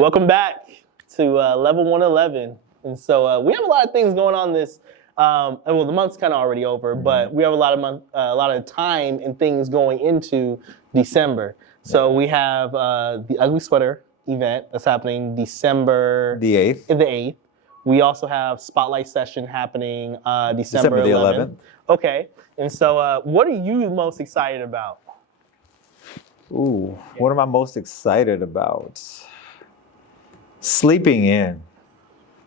Welcome back to Level 111. And so we have a lot of things going on this, and well, the month's kind of already over, but we have a lot of time and things going into December. So we have the Ugly Sweater event that's happening December the 8th. The 8th. We also have Spotlight Session happening December the 11th. Okay. And so what are you most excited about? Ooh, what am I most excited about? Sleeping in.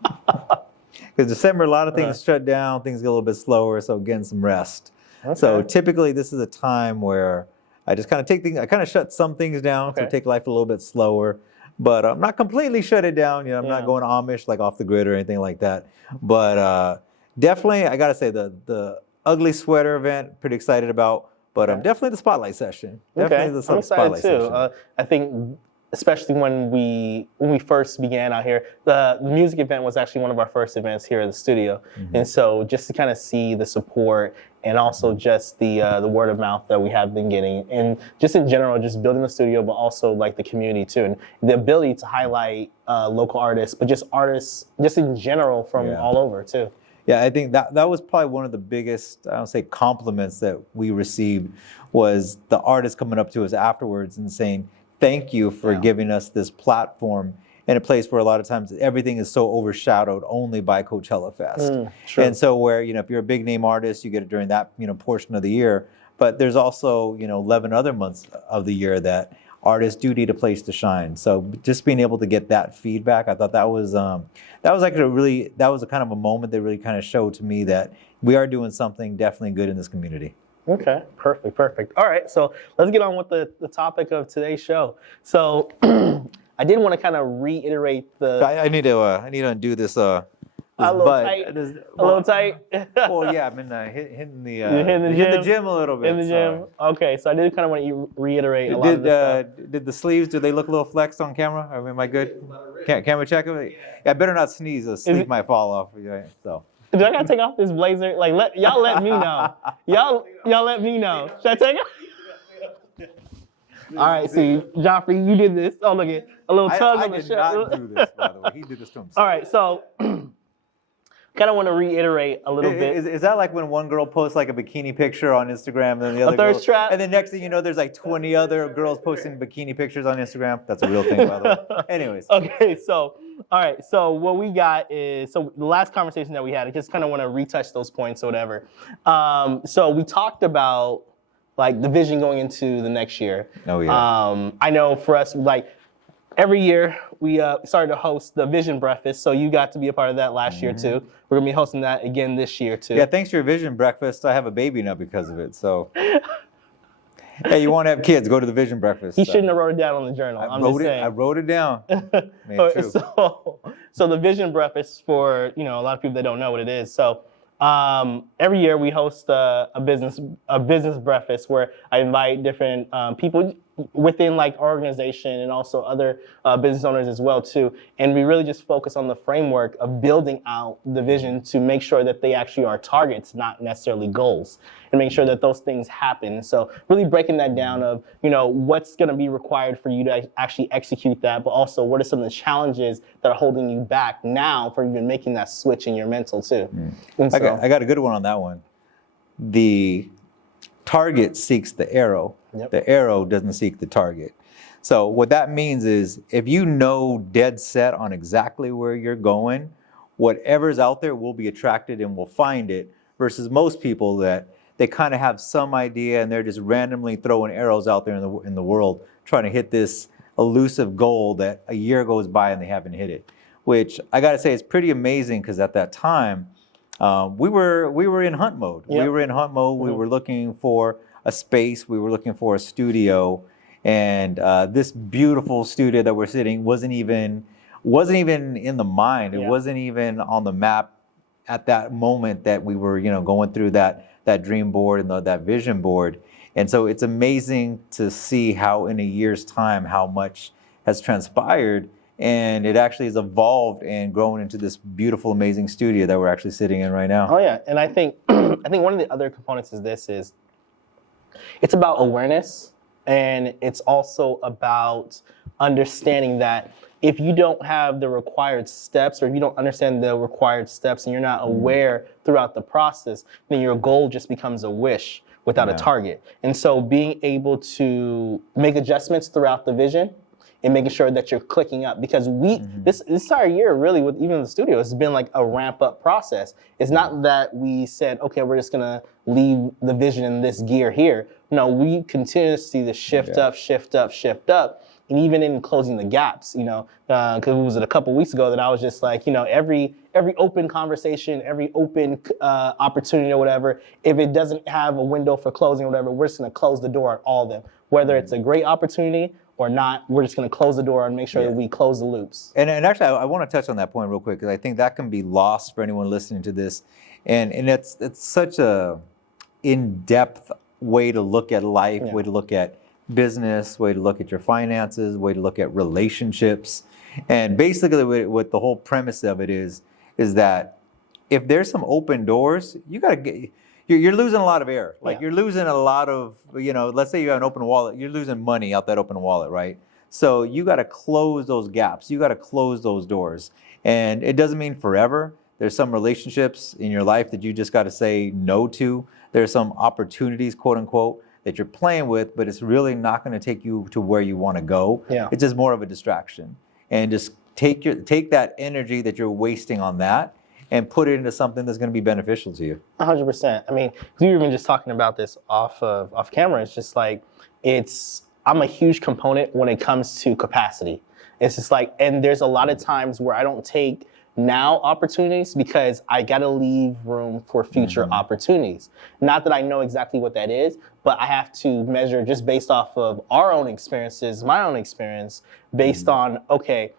Because December, a lot of things shut down, things get a little bit slower, so getting some rest. Okay. So typically this is a time where I just kind of take things, I kind of shut some things down to take life a little bit slower. But I'm not completely shut it down. You know, I'm not going Amish, like off the grid or anything like that. But definitely, I got to say, the Ugly Sweater event, pretty excited about. But definitely the Spotlight Session. Definitely the I'm excited Spotlight too. Session. I think, especially when we first began out here, the music event was actually one of our first events here at the studio. And so just to kind of see the support and also just the word of mouth that we have been getting, and just in general, just building the studio, but also like the community too, and the ability to highlight local artists, but just artists just in general from all over too. Yeah, I think that was probably one of the biggest, I don't say compliments that we received, was the artists coming up to us afterwards and saying, thank you for giving us this platform in a place where a lot of times everything is so overshadowed only by Coachella Fest. And so where, you know, if you're a big name artist, you get it during that, you know, portion of the year. But there's also, you know, 11 other months of the year that artists do need a place to shine. So just being able to get that feedback, I thought that was like that was a kind of a moment that really kind of showed to me that we are doing something definitely good in this community. Okay, perfect. All right, so let's get on with the topic of today's show. So I did want to kind of reiterate the. I need to undo this. A little tight. Well, yeah, I've been hitting the gym a little bit. In the gym. Okay, so I did kind of want to reiterate a lot of this stuff. Did the sleeves? Do they look a little flexed on camera? I mean, am I good? Camera check. Yeah, I better not sneeze. The sleeve might fall off. Yeah, so. Do I gotta take off this blazer? Like, y'all let me know. Y'all let me know. Should I take it? All right, see, Joffrey, you did this. Oh, look at a little tug on the shirt. I did not do this, by the way. He did this to himself. All right, so kind of want to reiterate a little bit. Is that like when one girl posts like a bikini picture on Instagram, and then the other thirst trap? And then next thing you know, there's like 20 other girls posting bikini pictures on Instagram. That's a real thing, by the way. Anyways. Okay, so all right, so what we got is, so the last conversation that we had, I just kind of want to retouch those points or whatever. So we talked about like the vision going into the next year. Oh yeah. I know for us, like every year we started to host the Vision Breakfast, so you got to be a part of that last year too. We're gonna be hosting that again this year too. Yeah, thanks to your Vision Breakfast, I have a baby now because of it. So. Hey, you want to have kids? Go to the Vision Breakfast. He shouldn't have wrote it down on the journal. I wrote it down. So the Vision Breakfast, for a lot of people that don't know what it is. So every year we host a business breakfast where I invite different people within like our organization and also other business owners as well too. And we really just focus on the framework of building out the vision to make sure that they actually are targets, not necessarily goals, and make sure that those things happen. So really breaking that down of, what's going to be required for you to actually execute that, but also what are some of the challenges that are holding you back now for even making that switch in your mental too. And so, I got a good one on that one. The target seeks the arrow. Yep. The arrow doesn't seek the target. So what that means is if you know dead set on exactly where you're going, whatever's out there will be attracted and will find it, versus most people that they kind of have some idea and they're just randomly throwing arrows out there in the world trying to hit this elusive goal that a year goes by and they haven't hit it. Which I got to say is pretty amazing, because at that time we were in hunt mode. Yep. We were in hunt mode. We were looking for a space. We were looking for a studio, and this beautiful studio that we're sitting wasn't even in the mind. It wasn't even on the map at that moment that we were going through that dream board and that vision board. And so it's amazing to see how in a year's time how much has transpired, and it actually has evolved and grown into this beautiful, amazing studio that we're actually sitting in right now. Oh yeah, and I think one of the other components is it's about awareness, and it's also about understanding that if you don't have the required steps, or if you don't understand the required steps and you're not aware throughout the process, then your goal just becomes a wish without a target. And so being able to make adjustments throughout the vision and making sure that you're clicking up, because this entire year really, with even the studio, it's been like a ramp up process. It's not that we said, okay, we're just gonna leave the vision in this gear here. No, we continue to see the shift up, shift up, shift up. And even in closing the gaps, because it was a couple weeks ago that I was just like, every open conversation, every open opportunity or whatever, if it doesn't have a window for closing or whatever, we're just gonna close the door on all of them. Whether it's a great opportunity or not, we're just gonna close the door and make sure that we close the loops. And actually, I want to touch on that point real quick, because I think that can be lost for anyone listening to this. And it's such a in-depth way to look at life, way to look at business, way to look at your finances, way to look at relationships. And basically what the whole premise of it is that if there's some open doors, you're losing a lot of air. Like you're losing a lot of, let's say you have an open wallet, you're losing money out that open wallet, right? So you got to close those gaps. You got to close those doors. And it doesn't mean forever. There's some relationships in your life that you just got to say no to. There's some opportunities, quote unquote, that you're playing with, but it's really not going to take you to where you want to go. It's just more of a distraction. And just take that energy that you're wasting on that and put it into something that's going to be beneficial to you. 100%. I mean, we were even just talking about this off camera. It's just like, I'm a huge component when it comes to capacity. It's just like, and there's a lot of times where I don't take now opportunities because I got to leave room for future opportunities. Not that I know exactly what that is, but I have to measure just based off of our own experiences, my own experience, based on, okay,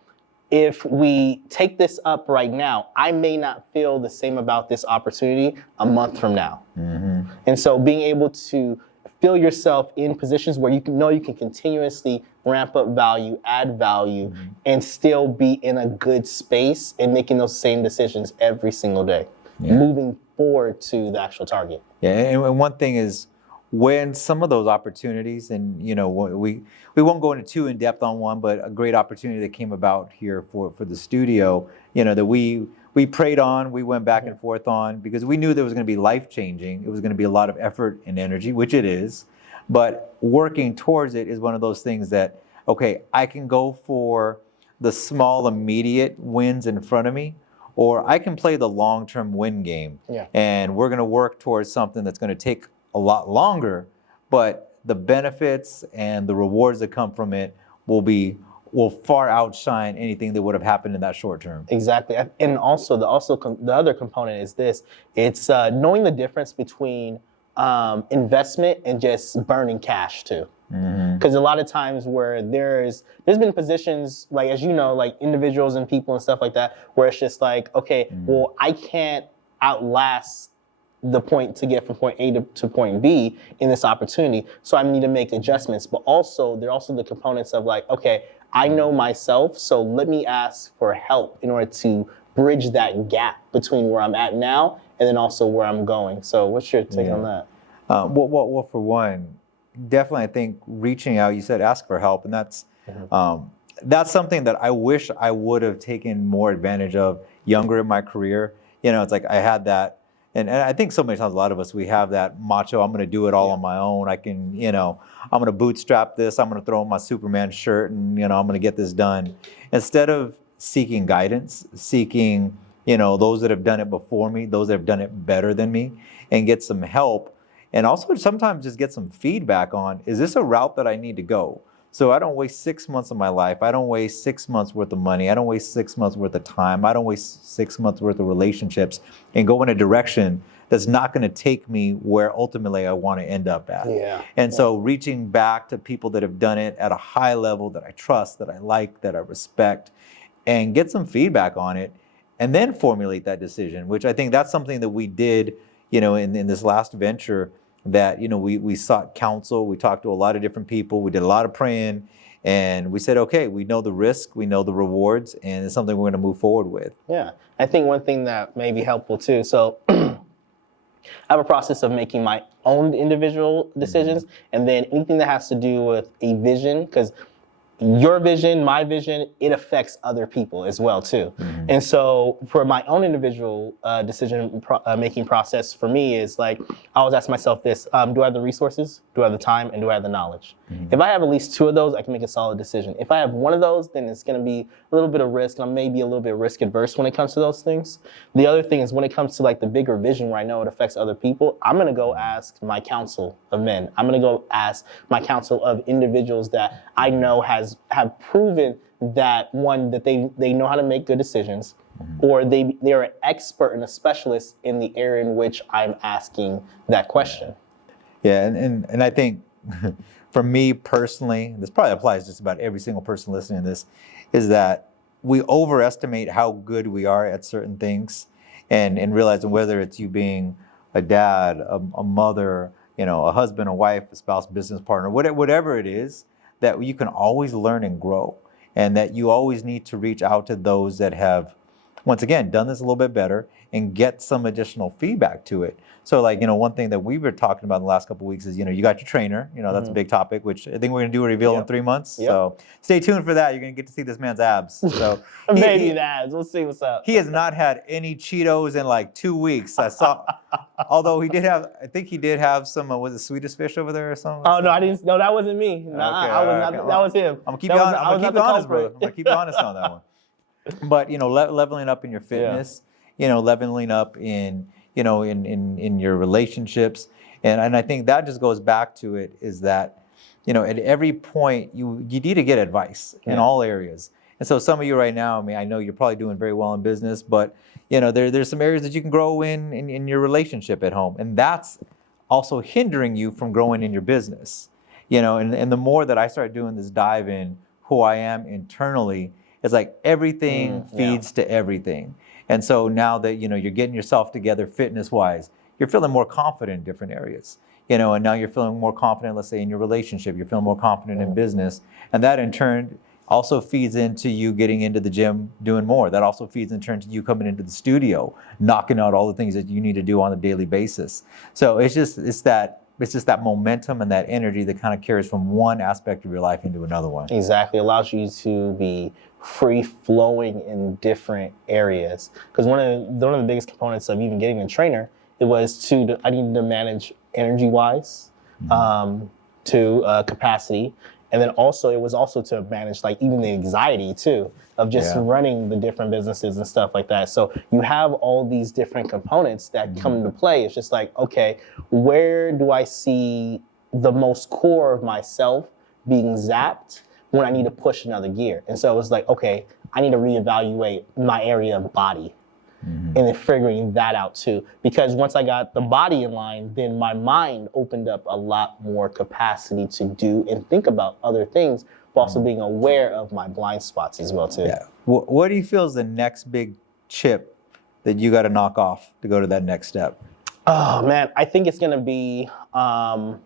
if we take this up right now, I may not feel the same about this opportunity a month from now. And so being able to feel yourself in positions where you can continuously ramp up value, add value, and still be in a good space and making those same decisions every single day, moving forward to the actual target. And one thing is, when some of those opportunities, and we won't go into too in depth on one, but a great opportunity that came about here for the studio, that we prayed on, we went back and forth on, because we knew there was going to be life-changing. It was going to be a lot of effort and energy, which it is, but working towards it is one of those things that, okay, I can go for the small immediate wins in front of me, or I can play the long-term win game. And we're going to work towards something that's going to take a lot longer, but the benefits and the rewards that come from it will far outshine anything that would have happened in that short term. Exactly. And also the other component is this. It's knowing the difference between investment and just burning cash too. Because a lot of times where there's been positions, like, as you know, like individuals and people and stuff like that, where it's just like, okay, well, I can't outlast the point to get from point A to point B in this opportunity, so I need to make adjustments. But also, there are also the components of like, okay, I know myself, so let me ask for help in order to bridge that gap between where I'm at now and then also where I'm going. So what's your take on that? Well, for one, definitely I think reaching out, you said ask for help, and that's something that I wish I would have taken more advantage of younger in my career. It's like I had that. And I think so many times, a lot of us, we have that macho, I'm going to do it all on my own. I can, I'm going to bootstrap this. I'm going to throw on my Superman shirt and, I'm going to get this done. Instead of seeking guidance, seeking, those that have done it before me, those that have done it better than me, and get some help. And also sometimes just get some feedback on, is this a route that I need to go? So I don't waste 6 months of my life. I don't waste 6 months worth of money. I don't waste 6 months worth of time. I don't waste 6 months worth of relationships and go in a direction that's not going to take me where ultimately I want to end up at. And so reaching back to people that have done it at a high level that I trust, that I like, that I respect, and get some feedback on it, and then formulate that decision, which I think that's something that we did, in this last venture, that, we sought counsel. We talked to a lot of different people. We did a lot of praying, and we said, okay, we know the risk, we know the rewards, and it's something we're going to move forward with. Yeah. I think one thing that may be helpful too. So I have a process of making my own individual decisions, and then anything that has to do with a vision, because your vision, my vision, it affects other people as well too. And so for my own individual decision making process, for me is like, I always ask myself this, do I have the resources, do I have the time, and do I have the knowledge? If I have at least 2 of those, I can make a solid decision. If I have 1 of those, then it's gonna be a little bit of risk, and I may be a little bit risk adverse when it comes to those things. The other thing is when it comes to like the bigger vision where I know it affects other people, I'm gonna go ask my council of men. I'm gonna go ask my council of individuals that I know have proven that that they know how to make good decisions, or they are an expert and a specialist in the area in which I'm asking that question. Yeah, and I think for me personally, this probably applies to just about every single person listening to this, is that we overestimate how good we are at certain things, and realizing whether it's you being a dad, a mother, a husband, a wife, a spouse, business partner, whatever it is, that you can always learn and grow, and that you always need to reach out to those that have, once again, done this a little bit better and get some additional feedback to it. So like, one thing that we were talking about in the last couple of weeks is, you got your trainer, that's a big topic, which I think we're going to do a reveal in 3 months. Yep. So stay tuned for that. You're going to get to see this man's abs. So Maybe the abs. We'll see what's up. He has not had any Cheetos in like 2 weeks. I saw, although I think he did have some, was it Swedish fish over there or something? Oh, no, I didn't. No, that wasn't me. No, I was not. That was him. I'm going to keep you honest. I'm going to keep you honest, bro. I'm going to keep you honest on that one. But, leveling up in your fitness, leveling up in, in your relationships. And I think that just goes back to it is that, at every point you need to get advice in all areas. And so some of you right now, I know you're probably doing very well in business, but there's some areas that you can grow in your relationship at home. And that's also hindering you from growing in your business. And the more that I start doing this dive in who I am internally, it's like everything feeds to everything. And so now that, you're getting yourself together fitness-wise, you're feeling more confident in different areas. And now you're feeling more confident, let's say, in your relationship. You're feeling more confident in business. And that, in turn, also feeds into you getting into the gym, doing more. That also feeds in turn to you coming into the studio, knocking out all the things that you need to do on a daily basis. So it's just that momentum and that energy that kind of carries from one aspect of your life into another one. Exactly. It allows you to be free flowing in different areas. Because one of the biggest components of even getting a trainer, it was I needed to manage energy wise, to capacity. And then also, it was also to manage like even the anxiety too, of just running the different businesses and stuff like that. So you have all these different components that come into play. It's just like, okay, where do I see the most core of myself being zapped when I need to push another gear? And so it was like, okay, I need to reevaluate my area of body. And then figuring that out too. Because once I got the body in line, then my mind opened up a lot more capacity to do and think about other things, but also being aware of my blind spots as well too. Yeah. What do you feel is the next big chip that you got to knock off to go to that next step? Oh man, I think it's gonna be, the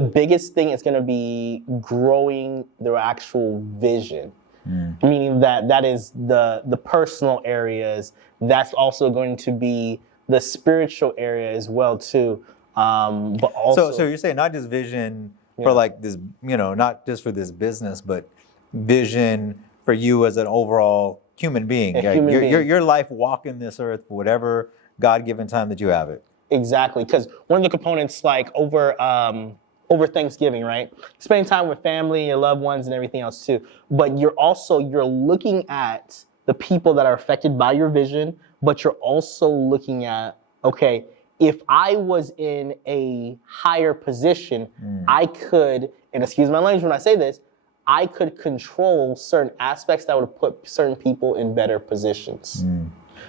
biggest thing is gonna be growing their actual vision. Meaning that is the personal areas. That's also going to be the spiritual area as well too. But also, so you're saying not just vision for like this, not just for this business, but vision for you as an overall human being. Your life walking this earth for whatever God-given time that you have it. Exactly, because one of the components, like over Thanksgiving, right? Spending time with family, your loved ones, and everything else too. But you're looking at the people that are affected by your vision, but you're also looking at, okay, if I was in a higher position, I could, and excuse my language when I say this, I could control certain aspects that would put certain people in better positions.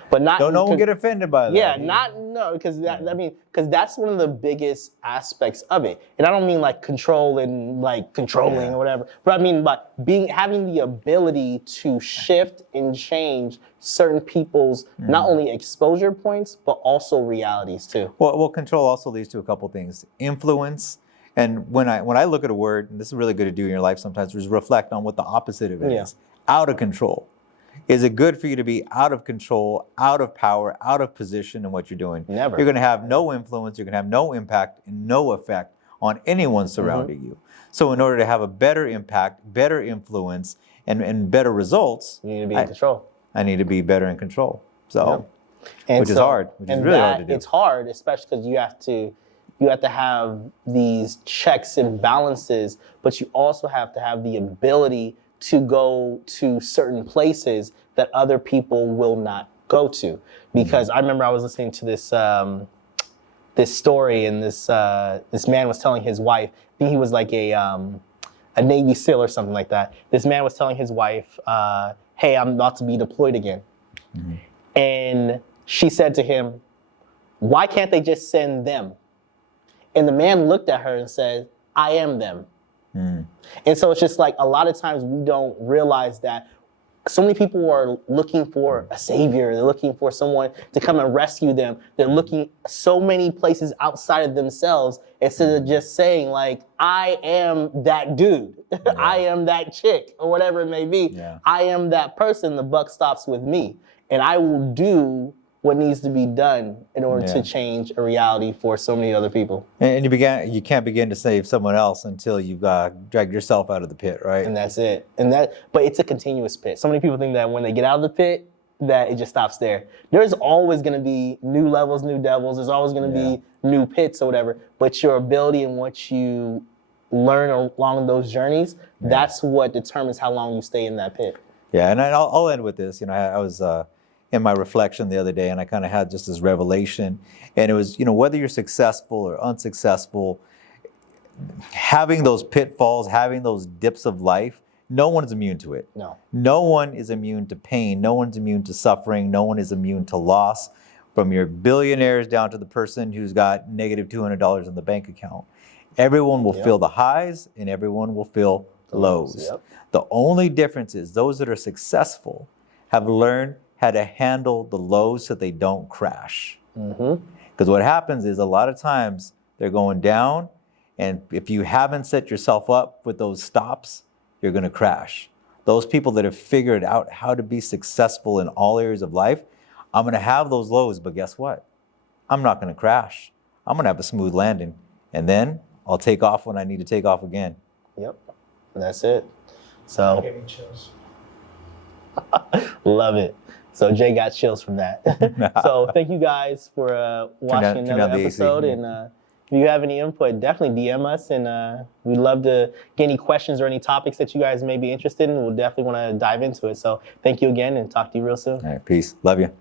But not. Don't no one get offended by that. Yeah, because that's one of the biggest aspects of it, and I don't mean like control and like controlling or whatever, but I mean by having the ability to shift and change certain people's not only exposure points but also realities too. Well, control also leads to a couple things: influence, and when I look at a word, and this is really good to do in your life sometimes, is reflect on what the opposite of it is. Out of control. Is it good for you to be out of control, out of power, out of position in what you're doing? Never. You're going to have no influence, you're going to have no impact and no effect on anyone surrounding you. So in order to have a better impact, better influence, and better results, You need to be in control. I need to be better in control. So, And which is hard, which is really hard to do. It's hard, especially because you have to have these checks and balances, but you also have to have the ability to go to certain places that other people will not go to. Because I remember I was listening to this this story, and this man was telling his wife, I think he was like a Navy SEAL or something like that. This man was telling his wife, hey, I'm about to be deployed again. And she said to him, why can't they just send them? And the man looked at her and said, I am them. And so it's just like a lot of times we don't realize that so many people are looking for a savior. They're looking for someone to come and rescue them. They're looking so many places outside of themselves instead of just saying like, I am that dude. I am that chick, or whatever it may be. I am that person. The buck stops with me. And I will do what needs to be done in order to change a reality for so many other people. And you can't begin to save someone else until you've dragged yourself out of the pit, right? And that's it. But it's a continuous pit. So many people think that when they get out of the pit, that it just stops there. There's always going to be new levels, new devils. There's always going to be new pits or whatever. But your ability and what you learn along those journeys, that's what determines how long you stay in that pit. Yeah, and I'll end with this. I was in my reflection the other day, and I kind of had just this revelation. And it was, whether you're successful or unsuccessful, having those pitfalls, having those dips of life, no one is immune to it. No one is immune to pain. No one's immune to suffering. No one is immune to loss, from your billionaires down to the person who's got negative $200 in the bank account. Everyone will feel the highs, and everyone will feel the lows. The only difference is those that are successful have learned how to handle the lows so they don't crash. Because what happens is a lot of times they're going down, and if you haven't set yourself up with those stops, you're going to crash. Those people that have figured out how to be successful in all areas of life, I'm going to have those lows, but guess what? I'm not going to crash. I'm going to have a smooth landing, and then I'll take off when I need to take off again. That's it. So, Giving chills. Love it. So Jay got chills from that. So thank you guys for watching another episode. And if you have any input, definitely DM us. And we'd love to get any questions or any topics that you guys may be interested in. We'll definitely want to dive into it. So thank you again, and talk to you real soon. All right, peace. Love you.